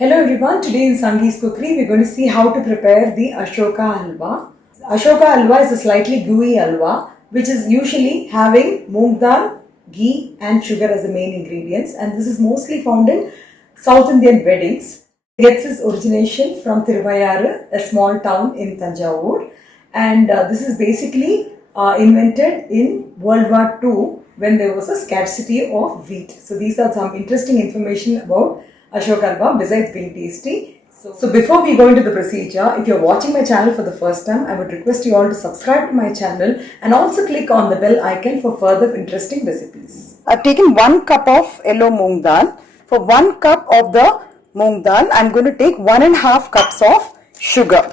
Hello everyone, today in Sangee's Cookery we're going to see how to prepare the Ashoka Halwa. Ashoka Halwa is a slightly gooey halwa which is usually having moong dal, ghee and sugar as the main ingredients, and this is mostly found in South Indian weddings. It gets its origination from Thiruvayar, a small town in Tanjavur, and this is basically invented in World War II when there was a scarcity of wheat. So these are some interesting information about Ashoka Halwa besides being tasty. So before we go into the procedure, if you're watching my channel for the first time, I would request you all to subscribe to my channel and also click on the bell icon for further interesting recipes. I've taken 1 cup of yellow moong dal. For 1 cup of the moong dal, I'm going to take 1.5 cups of sugar.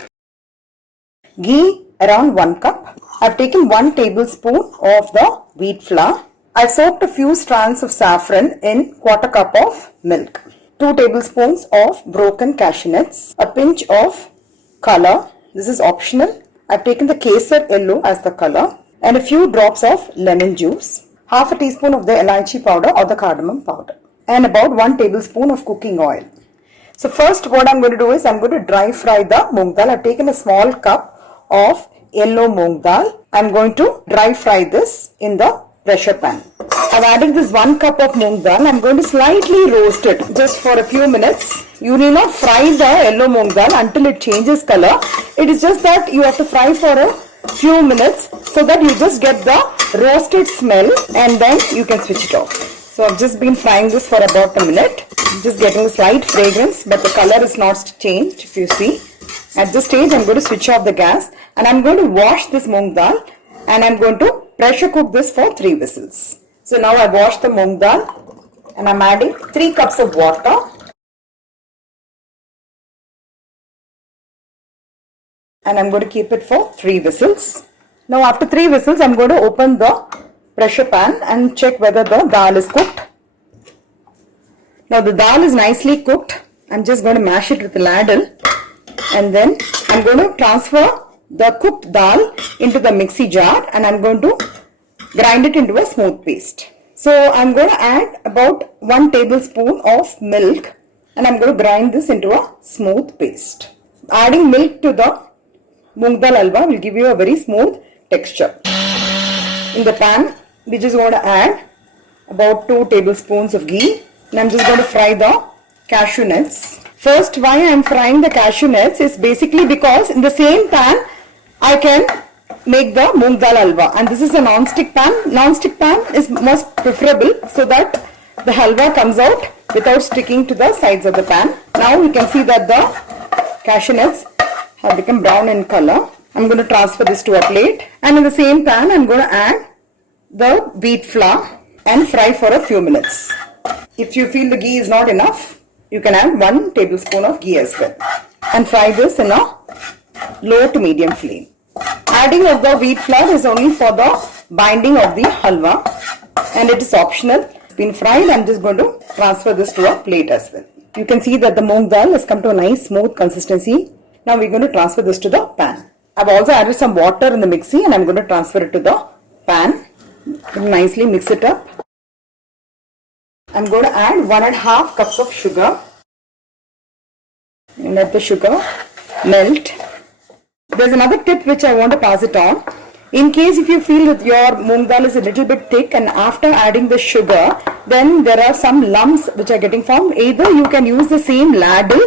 Ghee around 1 cup. I've taken 1 tablespoon of the wheat flour. I've soaked a few strands of saffron in 1/4 cup of milk. 2 tablespoons of broken cashew nuts, a pinch of color, this is optional. I've taken the kesar yellow as the color, and a few drops of lemon juice, half a teaspoon of the elaichi powder or the cardamom powder, and about 1 tablespoon of cooking oil. So first what I'm going to do is I'm going to dry fry the moong dal. I've taken a small cup of yellow moong dal. I'm going to dry fry this in the pressure pan. I've added this 1 cup of moong dal. I'm going to slightly roast it just for a few minutes. You need not fry the yellow moong dal until it changes color. It is just that you have to fry for a few minutes so that you just get the roasted smell, and then you can switch it off. So I've just been frying this for about a minute. I'm just getting a slight fragrance, but the color is not changed, if you see. At this stage I'm going to switch off the gas and I'm going to wash this moong dal, and I'm going to pressure cook this for 3 whistles. So now I washed the moong dal and I'm adding 3 cups of water. And I'm going to keep it for 3 whistles. Now after 3 whistles, I'm going to open the pressure pan and check whether the dal is cooked. Now the dal is nicely cooked. I'm just going to mash it with a ladle, and then I'm going to transfer the cooked dal into the mixie jar, and I'm going to grind it into a smooth paste. So I'm going to add about 1 tablespoon of milk, and I'm going to grind this into a smooth paste. Adding milk to the moong dal halwa will give you a very smooth texture. In the pan, we're just going to add about 2 tablespoons of ghee, and I'm just going to fry the cashew nuts. First, why I'm frying the cashew nuts is basically because in the same pan I can make the moong dal halwa, and this is a non-stick pan. Non-stick pan is most preferable so that the halwa comes out without sticking to the sides of the pan. Now you can see that the cashew nuts have become brown in color. I'm going to transfer this to a plate, and in the same pan I'm going to add the wheat flour and fry for a few minutes. If you feel the ghee is not enough, you can add 1 tablespoon of ghee as well, and fry this in a low to medium flame. Adding of the wheat flour is only for the binding of the halwa, and it is optional. It's been fried. I'm just going to transfer this to a plate as well. You can see that the moong dal has come to a nice smooth consistency. Now we're going to transfer this to the pan. I've also added some water in the mixie, and I'm going to transfer it to the pan. Nicely mix it up. I'm going to add 1.5 cups of sugar, and let the sugar melt. There's another tip which I want to pass it on. In case if you feel that your moong dal is a little bit thick, and after adding the sugar, then there are some lumps which are getting formed. Either you can use the same ladle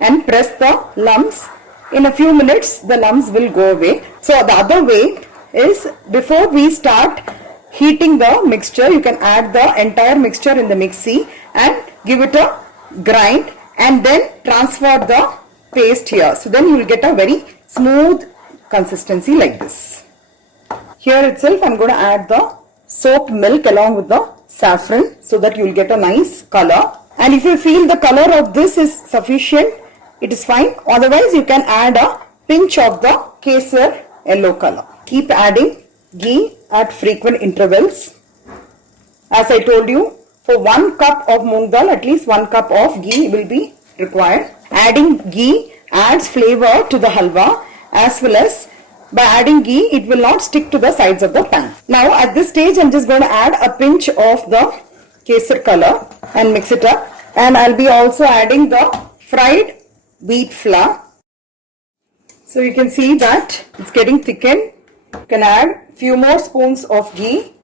and press the lumps. In a few minutes, the lumps will go away. So the other way is, before we start heating the mixture, you can add the entire mixture in the mixie and give it a grind, and then transfer the paste here. So then you will get a very smooth consistency like this. Here itself I'm going to add the soaked milk along with the saffron so that you will get a nice color. And if you feel the color of this is sufficient, it is fine. Otherwise you can add a pinch of the kesar yellow color. Keep adding ghee at frequent intervals. As I told you, for 1 cup of moong dal, at least 1 cup of ghee will be required. Adding ghee adds flavor to the halwa, as well as by adding ghee it will not stick to the sides of the pan. Now at this stage I'm just going to add a pinch of the kesar color and mix it up, and I'll be also adding the fried wheat flour. So you can see that it's getting thickened. You can add few more spoons of ghee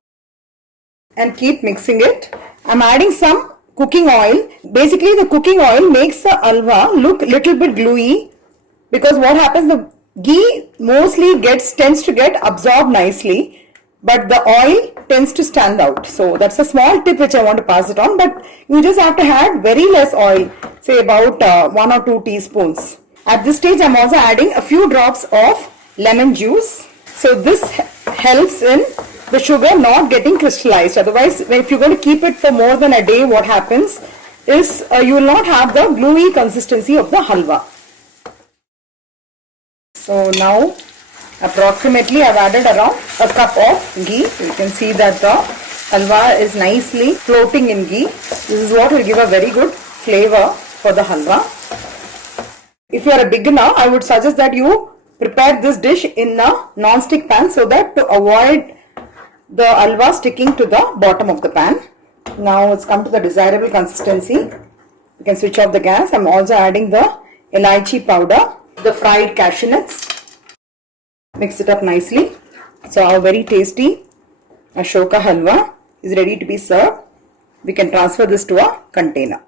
and keep mixing it. I'm adding some cooking oil. Basically the cooking oil makes the halwa look little bit gluey, because what happens, the ghee mostly tends to get absorbed nicely, but the oil tends to stand out. So that's a small tip which I want to pass it on, but you just have to add very less oil, say about 1 or 2 teaspoons. At this stage I'm also adding a few drops of lemon juice. So this helps in the sugar not getting crystallized. Otherwise, if you're going to keep it for more than a day, what happens is you will not have the gluey consistency of the halwa. So now approximately I've added around a cup of ghee. You can see that the halwa is nicely floating in ghee. This is what will give a very good flavor for the halwa. If you are a beginner, I would suggest that you prepare this dish in a non-stick pan, so that to avoid the halwa sticking to the bottom of the pan. Now it's come to the desirable consistency. You can switch off the gas. I'm also adding the elaichi powder, the fried cashew nuts. Mix it up nicely. So our very tasty Ashoka halwa is ready to be served. We can transfer this to a container.